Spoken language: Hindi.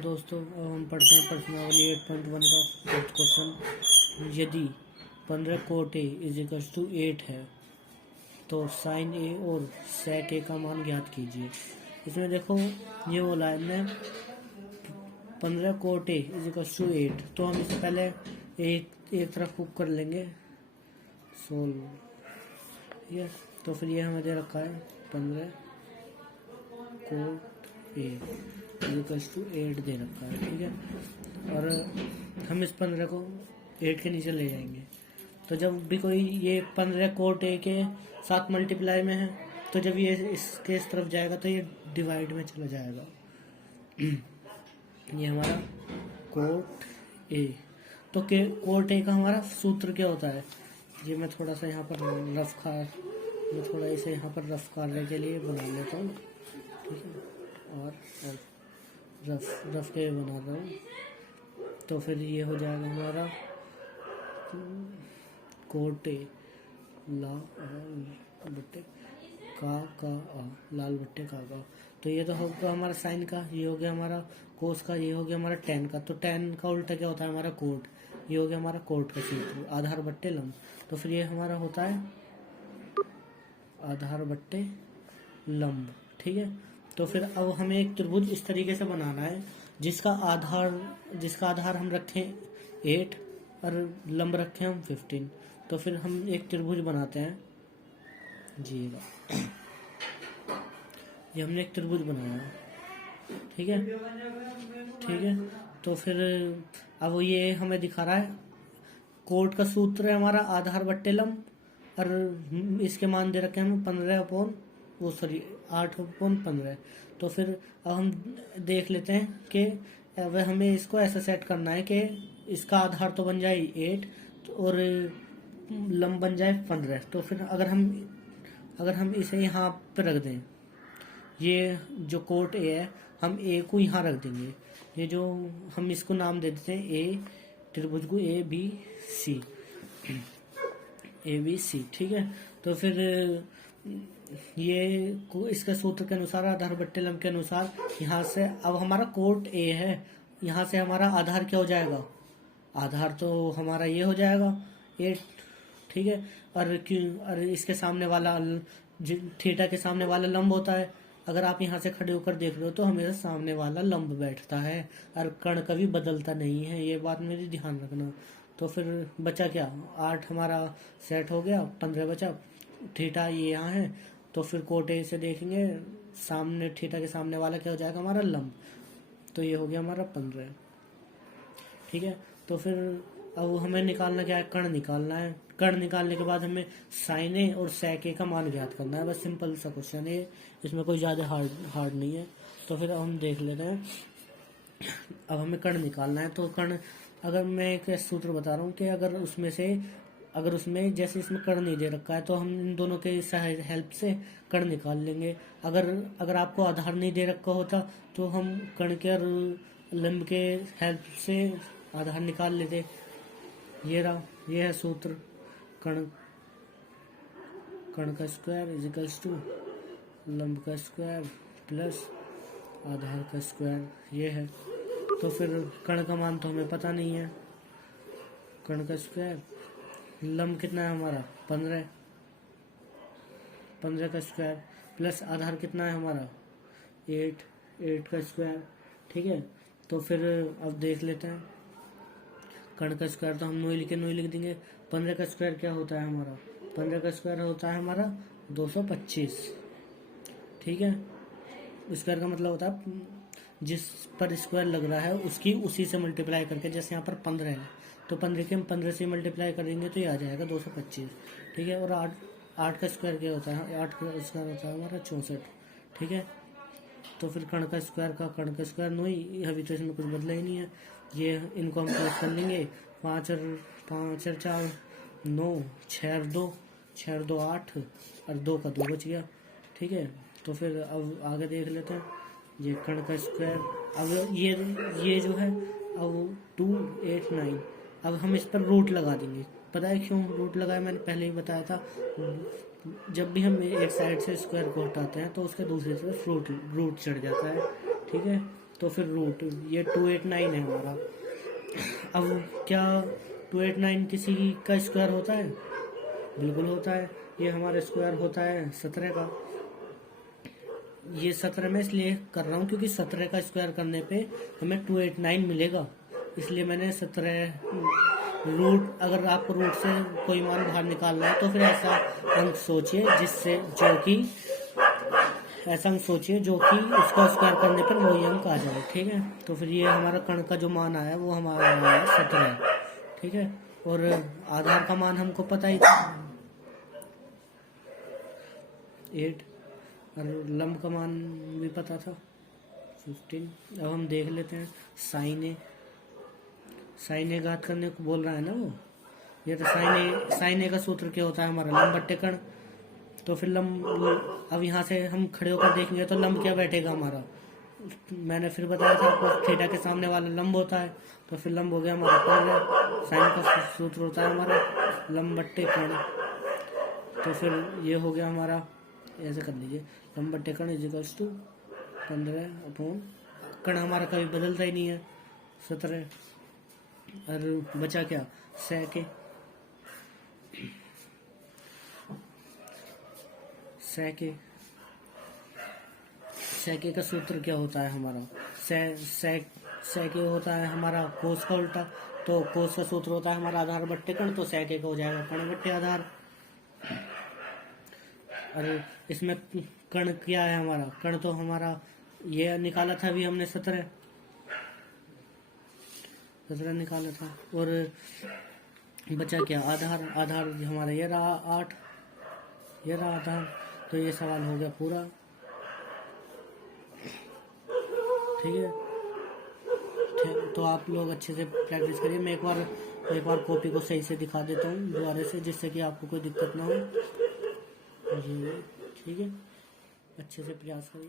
दोस्तों, अब हम पढ़ते हैं प्रश्नावली 8.1 का फर्स्ट क्वेश्चन। यदि 15 cot A is equals to 8 है तो साइन ए और सेक ए का मान ज्ञात कीजिए। इसमें देखो ये बोला है हमने 15 cot A is equals to 8, तो हम इससे पहले एक तरफ कुक कर लेंगे सोल्व। ठीक है, तो फिर ये हमें दे रखा है 15 कोट ए इक्वल्स टू 8 दे रखा है। ठीक है, और हम इस 15 को 8 के नीचे ले जाएंगे, तो जब भी कोई ये 15 कोट ए के साथ मल्टीप्लाई में है, तो जब ये इसके इस तरफ जाएगा तो ये डिवाइड में चला जाएगा। ये हमारा कोट ए, तो कोट ए का हमारा सूत्र क्या होता है, ये मैं थोड़ा सा यहाँ पर इसे यहाँ पर रफ करने के लिए बना लेता हूँ। ठीक है, और रफ के बना रहा हूँ, तो फिर ये हो जाएगा हमारा कोट ए बट्टे का आ, लाल बट्टे का। तो ये तो होगा हमारा साइन का, ये हो गया हमारा कोस का, ये हो गया हमारा टेन का। तो टेन का उल्टा क्या होता है हमारा कोट, ये हो गया हमारा कोट का सूत्र आधार बट्टे लंब। तो फिर ये हमारा होता है आधार बट्टे लंब। ठीक है, तो फिर अब हमें एक त्रिभुज इस तरीके से बनाना है जिसका आधार हम रखें 8 और लंब रखें हम 15। तो फिर हम एक त्रिभुज बनाते हैं जी, ये हमने एक त्रिभुज बनाया। ठीक है, तो फिर अब ये हमें दिखा रहा है कोट का सूत्र है हमारा आधार बट्टे लंब, और इसके मान दे रखे हैं हम 8/15। तो फिर अब हम देख लेते हैं कि अब हमें इसको ऐसा सेट करना है कि इसका आधार तो बन जाए 8 और लंब बन जाए 15। तो फिर अगर हम इसे यहाँ पे रख दें, ये जो कोट ए है हम ए को यहाँ रख देंगे, ये जो हम इसको नाम दे देते हैं ए, त्रिभुज को ए बी सी। ठीक है, तो फिर ये इसके सूत्र के अनुसार आधार बट्टे लंब के अनुसार यहाँ से अब हमारा कोट ए है, यहाँ से हमारा आधार क्या हो जाएगा, आधार तो हमारा ये हो जाएगा 8। ठीक है, और इसके सामने वाला थीटा के सामने वाला लंब होता है। अगर आप यहाँ से खड़े होकर देख रहे हो तो हमेशा सामने वाला लंब बैठता है और कर्ण कभी बदलता नहीं है, ये बात मेरी ध्यान रखना। तो फिर बचा क्या, 8 हमारा सेट हो गया, 15 बचा, थीटा ये यहाँ है। तो फिर कोट ए से देखेंगे सामने थीटा के सामने वाला क्या हो जाएगा हमारा लंब, तो ये हो गया हमारा 15। ठीक है, तो फिर अब हमें निकालना क्या है, कर्ण निकालना है। कर्ण निकालने के बाद हमें साइन ए और सेक ए का मान ज्ञात करना है। बस सिंपल सा क्वेश्चन है, इसमें कोई ज़्यादा हार्ड नहीं है। तो फिर अब हम देख लेते हैं, अब हमें कर्ण निकालना है। तो कर्ण, अगर मैं एक सूत्र बता रहा हूँ कि अगर उसमें जैसे इसमें कर्ण नहीं दे रखा है तो हम इन दोनों के हेल्प से कर्ण निकाल लेंगे। अगर आपको आधार नहीं दे रखा होता तो हम कर्ण के और लंब के हेल्प से आधार निकाल लेते। ये है सूत्र, कर्ण का स्क्वायर इजिकल्स टू लंब का स्क्वायर प्लस आधार का स्क्वायर, ये है। तो फिर कर्ण का मान तो हमें पता नहीं है, कर्ण का स्क्वायर, लंब कितना है हमारा 15 का स्क्वायर प्लस आधार कितना है हमारा 8 का स्क्वायर। ठीक है, तो फिर अब देख लेते हैं, कर्ण का स्क्वायर तो हम नोई लिख देंगे। 15 का स्क्वायर क्या होता है हमारा, 15 का स्क्वायर होता है हमारा 225। ठीक है, स्क्वायर का मतलब होता है जिस पर स्क्वायर लग रहा है उसी से मल्टीप्लाई करके, जैसे यहाँ पर 15 है तो 15 के हम 15 से मल्टीप्लाई करेंगे तो ये आ जाएगा 225। ठीक है, और 8 का स्क्वायर क्या होता है, 8 का स्क्वायर होता है हमारा 64। ठीक है, तो फिर कर्ण का स्क्वायर नोई, अभी तो इसमें कुछ बदला ही नहीं है। ये इनको हम प्लस कर लेंगे, 5 और 4 9, 6 और 2 8 और 2 का 2 बच गया। ठीक है, तो फिर अब आगे देख लेते हैं, ये कर्ण का स्क्वायर, अब ये जो है अब 2 8 9, अब हम इस पर रूट लगा देंगे। पता है क्यों रूट लगाया, मैंने पहले ही बताया था, जब भी हम एक साइड से स्क्वायर को हटाते हैं तो उसके दूसरी तरफ रूट चढ़ जाता है। ठीक है, तो फिर रूट, ये 289 है हमारा। अब क्या 289 किसी का स्क्वायर होता है? बिल्कुल होता है। ये हमारा स्क्वायर होता है 17 का। ये 17 में इसलिए कर रहा हूँ क्योंकि 17 का स्क्वायर करने पे हमें 289 मिलेगा, इसलिए मैंने 17 रूट। अगर आपको रूट से कोई मान बाहर निकालना है तो फिर ऐसा अंक सोचिए जो कि उसका स्क्वायर करने पर वही अंक आ जाए। ठीक है, तो फिर ये हमारा कण का जो मान आया वो हमारा आया 17। ठीक है, और आधार का मान हमको पता ही था 8, और लंब का मान भी पता था 15। अब हम देख लेते हैं साइन ए घात करने को बोल रहा है ना वो। ये तो साइन ए का सूत्र क्या होता है हमारा? लंब बट्टे कण। तो फिर अब यहाँ से हम खड़े होकर देखेंगे तो लंब क्या बैठेगा हमारा? मैंने फिर बताया था आपको, थीटा के सामने वाला लंब होता है, तो फिर लंब हो गया हमारा पहले। साइन का सूत्र होता है हमारा लंब बट्टे कण। तो फिर ये हो गया हमारा, ऐसे कर लीजिए, लंब बट्टे कण इजिकल्स टू 15 कण हमारा कभी बदलता ही नहीं है 17। और बचा क्या? सेके का सूत्र क्या होता है हमारा? सेके होता है हमारा कोस का उल्टा। तो कोस का सूत्र होता है हमारा आधार बट्टे कण, तो सेके का हो जाएगा कण बट्टे आधार। और इसमें कण क्या है हमारा? कण तो हमारा ये निकाला था अभी हमने 17 निकाला था। और बचा क्या? आधार हमारा ये रहा 8, ये रहा आधार। तो ये सवाल हो गया पूरा। ठीक है, तो आप लोग अच्छे से प्रैक्टिस करिए। मैं एक बार कॉपी को सही से दिखा देता हूँ दोबारा से, जिससे कि आपको कोई दिक्कत ना हो। ठीक है, अच्छे से प्रयास करिए।